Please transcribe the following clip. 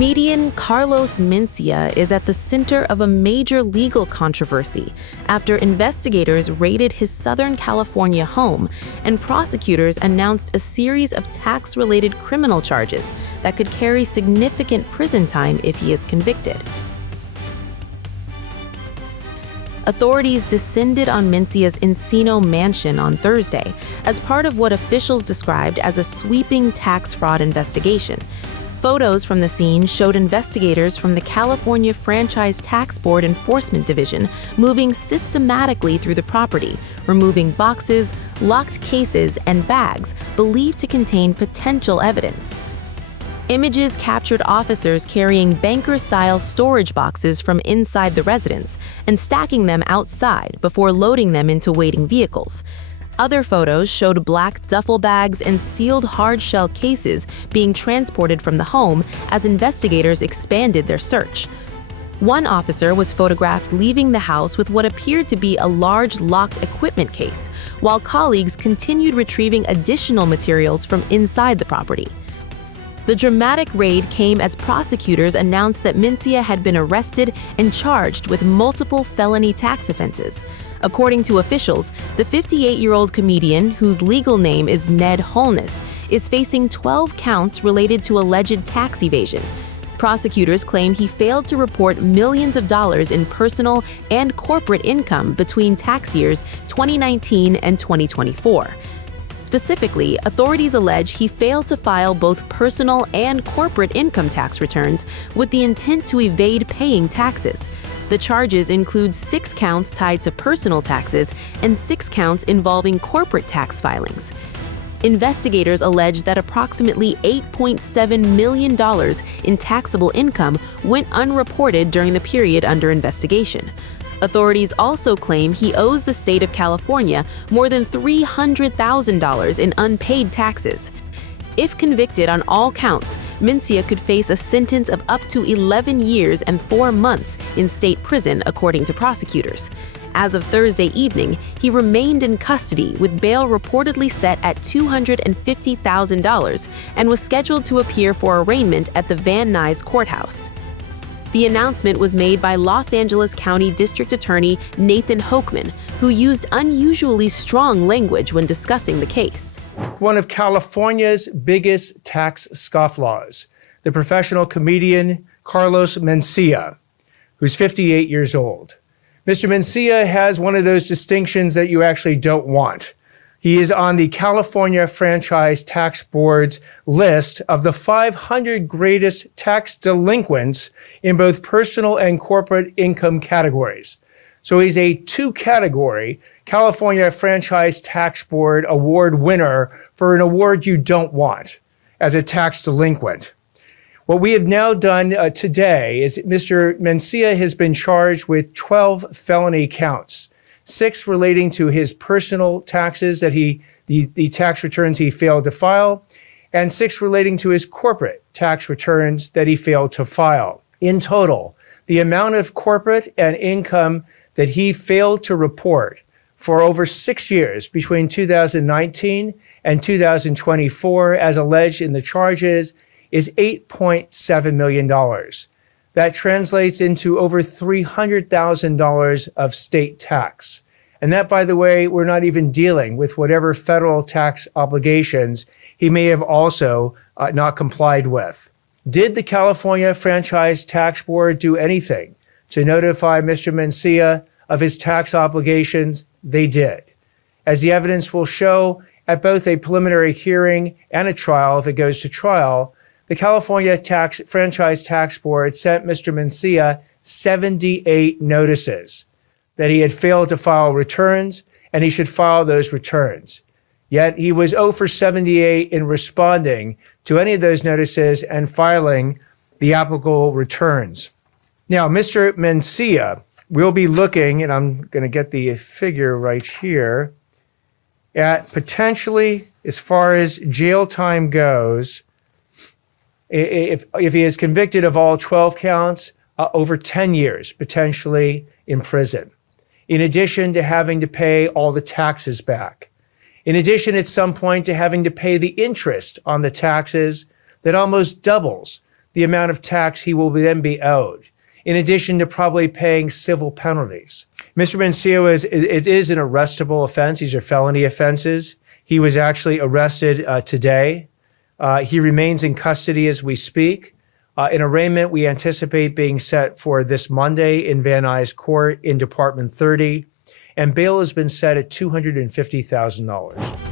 Comedian Carlos Mencia is at the center of a major legal controversy after investigators raided his Southern California home and prosecutors announced a series of tax-related criminal charges that could carry significant prison time if he is convicted. Authorities descended on Mencia's Encino mansion on Thursday as part of what officials described as a sweeping tax fraud investigation. Photos from the scene showed investigators from the California Franchise Tax Board Enforcement Division moving systematically through the property, removing boxes, locked cases, and bags believed to contain potential evidence. Images captured officers carrying banker-style storage boxes from inside the residence and stacking them outside before loading them into waiting vehicles. Other photos showed black duffel bags and sealed hard-shell cases being transported from the home as investigators expanded their search. One officer was photographed leaving the house with what appeared to be a large locked equipment case, while colleagues continued retrieving additional materials from inside the property. The dramatic raid came as prosecutors announced that Mencia had been arrested and charged with multiple felony tax offenses. According to officials, the 58-year-old comedian, whose legal name is Ned Holness, is facing 12 counts related to alleged tax evasion. Prosecutors claim he failed to report millions of dollars in personal and corporate income between tax years 2019 and 2024. Specifically, authorities allege he failed to file both personal and corporate income tax returns with the intent to evade paying taxes. The charges include 6 counts tied to personal taxes and 6 counts involving corporate tax filings. Investigators allege that approximately $8.7 million in taxable income went unreported during the period under investigation. Authorities also claim he owes the state of California more than $300,000 in unpaid taxes. If convicted on all counts, Mencia could face a sentence of up to 11 years and 4 months in state prison, according to prosecutors. As of Thursday evening, he remained in custody with bail reportedly set at $250,000 and was scheduled to appear for arraignment at the Van Nuys courthouse. The announcement was made by Los Angeles County District Attorney Nathan Hochman, who used unusually strong language when discussing the case. One of California's biggest tax scofflaws, the professional comedian Carlos Mencia, who's 58 years old. Mr. Mencia has one of those distinctions that you actually don't want. He is on the California Franchise Tax Board's list of the 500 greatest tax delinquents in both personal and corporate income categories. So he's a 2-category California Franchise Tax Board award winner for an award you don't want as a tax delinquent. What we have now done today is Mr. Mencia has been charged with 12 felony counts. 6 relating to his personal taxes that the tax returns he failed to file, and 6 relating to his corporate tax returns that he failed to file. In total, the amount of corporate and income that he failed to report for over 6 years between 2019 and 2024, as alleged in the charges, is $8.7 million. That translates into over $300,000 of state tax. And that, by the way, we're not even dealing with whatever federal tax obligations he may have also not complied with. Did the California Franchise Tax Board do anything to notify Mr. Mencia of his tax obligations? They did. As the evidence will show, at both a preliminary hearing and a trial, if it goes to trial, the California Franchise Tax Board sent Mr. Mencia 78 notices that he had failed to file returns and he should file those returns. Yet he was 0 for 78 in responding to any of those notices and filing the applicable returns. Now, Mr. Mencia will be looking, and I'm going to get the figure right here, at potentially, as far as jail time goes, if he is convicted of all 12 counts, over 10 years, potentially in prison. In addition to having to pay all the taxes back. In addition, at some point, to having to pay the interest on the taxes that almost doubles the amount of tax he will then be owed, in addition to probably paying civil penalties. Mr. Mencia it is an arrestable offense. These are felony offenses. He was actually arrested today. He remains in custody as we speak. An arraignment we anticipate being set for this Monday in Van Nuys Court in Department 30, and bail has been set at $250,000.